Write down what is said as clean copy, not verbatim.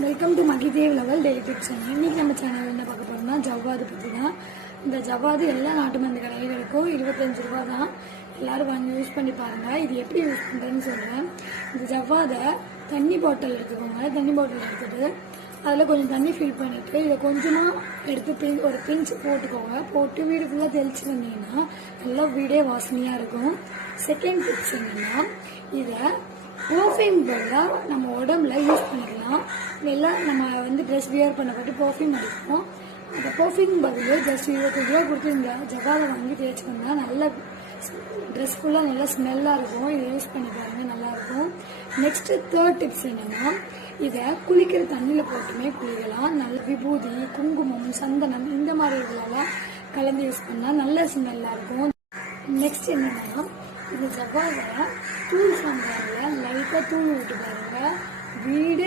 Welcome to Mahidev level daily tips. இன்னைக்கு நம்ம channel என்ன பார்க்க போறோம்னா ஜவ்வாது பற்றி தான். இந்த ஜவ்வாது எல்லா நாட்டு மருந்து கடைகளுக்கும் 25 ரூபா தான். எல்லாரும் வாங்கி யூஸ் பண்ணி பாருங்க. இது எப்படி யூஸ் பண்ணுறதுன்னு சொல்கிறேன். இந்த ஜவ்வாதை தண்ணி பாட்டில் எடுத்துக்கோங்க. தண்ணி பாட்டில் எடுத்துட்டு அதில் கொஞ்சம் தண்ணி ஃபில் பண்ணிவிட்டு இதை கொஞ்சமாக எடுத்து ஒரு பிஞ்சு போட்டுக்கோங்க. போட்டு வீடு ஃபுல்லாக தெளிச்சு வந்தீங்கன்னா நல்லா வீடே வாசனையாக இருக்கும். செகண்ட் டிப்ஸ் என்னென்னா, இதை பர்ஃப்யூம் பதிலாக நம்ம உடம்புல யூஸ் பண்ணிக்கலாம். எல்லாம் நம்ம ட்ரெஸ் வியர் பண்ணப்பட்டு பர்ஃப்யூம் அடிப்போம். அந்த பர்ஃப்யூம் பதில் ஜஸ்ட் 25 ரூபா கொடுத்து இந்த ஜவ்வாதை வாங்கி தேய்ச்சி வந்தால் நல்ல ட்ரெஸ் ஃபுல்லாக நல்லா ஸ்மெல்லாக இருக்கும். இதை யூஸ் பண்ணி பாருங்கள், நல்லாயிருக்கும். நெக்ஸ்ட்டு தேர்ட் டிப்ஸ் என்னென்னா, இதை குளிக்கிற தண்ணியில் போட்டுமே குளிக்கலாம். நல்ல விபூதி, குங்குமம், சந்தனம் இந்த மாதிரி இதெல்லாம் கலந்து யூஸ் பண்ணால் நல்ல ஸ்மெல்லாக இருக்கும். நெக்ஸ்ட் என்னென்னா, இந்த ஜவ்வாதை தூள் சாம்பாரில் லைட்டாக தூள் விட்டு பாருங்கள், வீடு